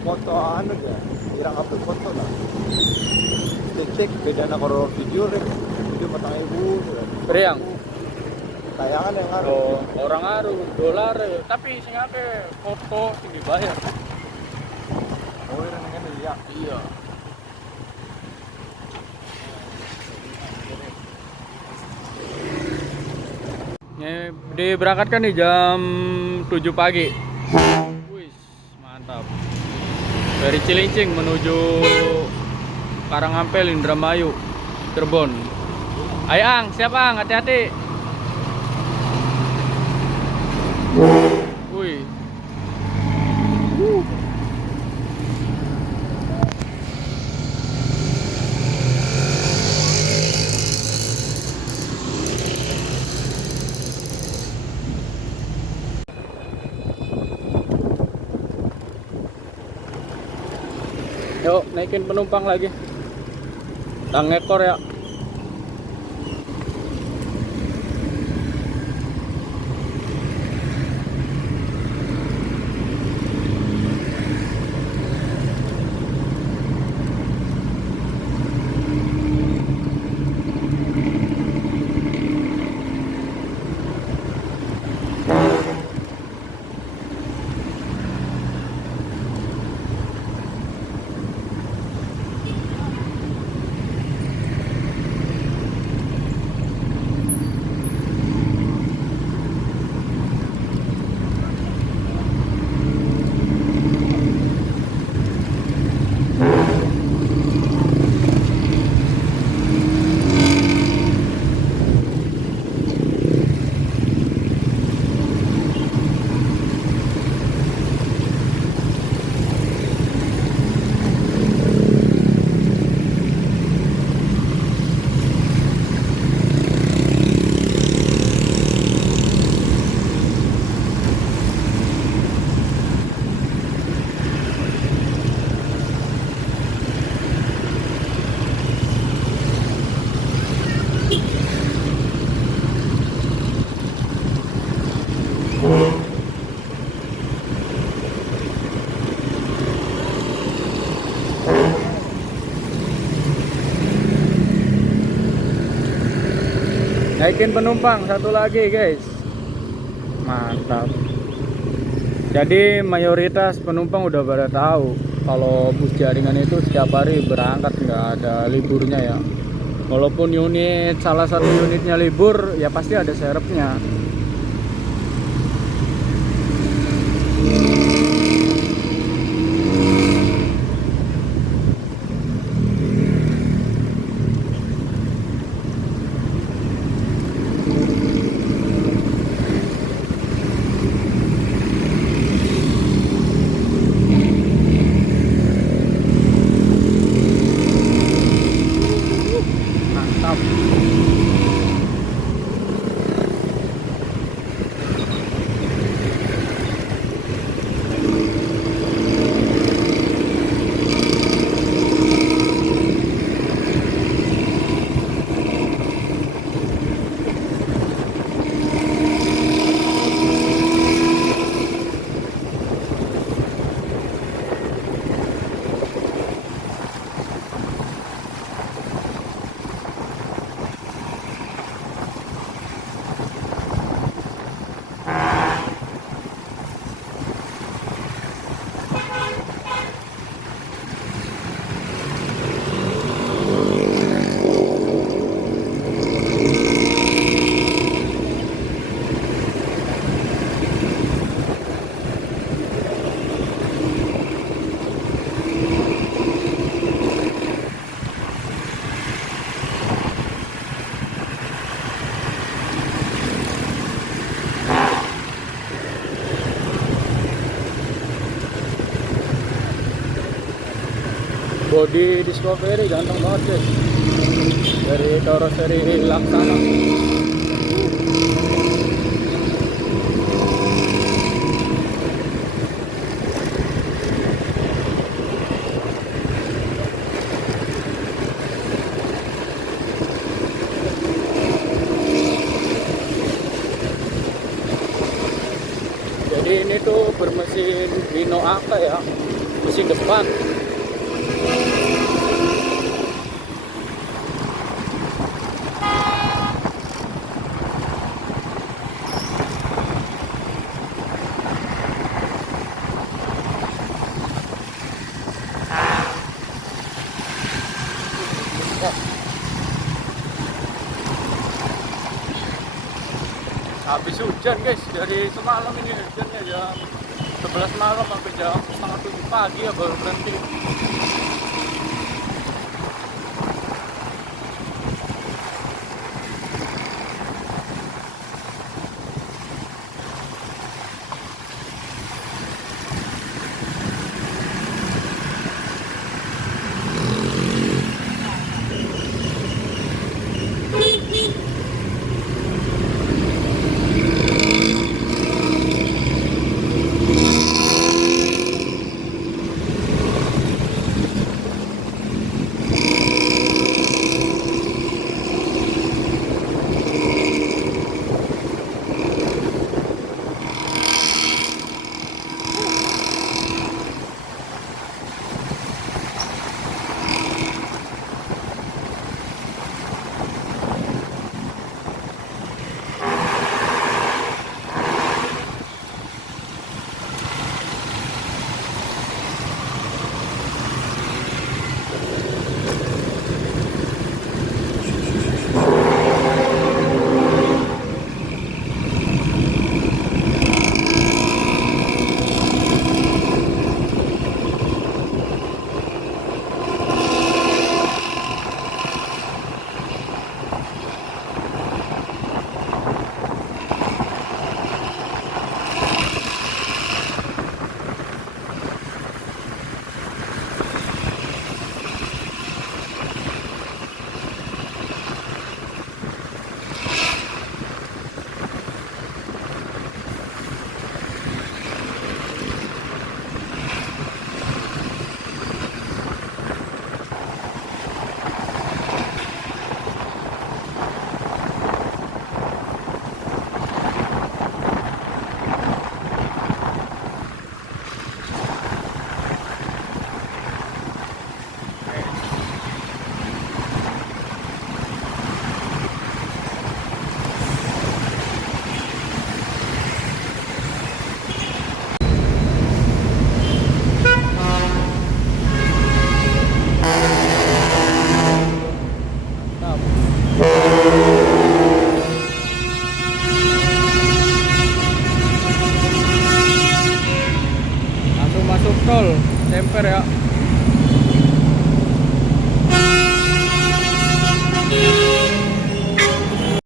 foto anu ya, irang apa foto lah. Cek beda na karo video rek. Video matang ibu. Beriang. Tayangan yang anu. Oh, orang aru dolar tapi sing akeh foto sing dibayar. Oh, irang ngene ya. Iya. Ini diberangkatkan di jam 7 pagi. Wih, mantap. Dari Cilincing menuju Karangampel, Indramayu, Cirebon. Ayo Ang, siap Ang, hati-hati. Wih. Yuk, naikin penumpang lagi. Tang ekor ya. Naikin penumpang satu lagi guys. Mantap. Jadi mayoritas penumpang udah pada tahu kalau bus jaringan itu setiap hari berangkat, nggak ada liburnya ya. Walaupun salah satu unitnya libur ya pasti ada serepnya. Body Discovery ganteng banget guys, dari karoseri Laksana. Jadi ini tuh bermesin V8 Hino Aka ya, mesin depan. Habis hujan guys, dari semalam ini hujannya jam 11 malam sampai jam setengah 7 pagi ya baru berhenti. Langsung masuk tol, temper ya.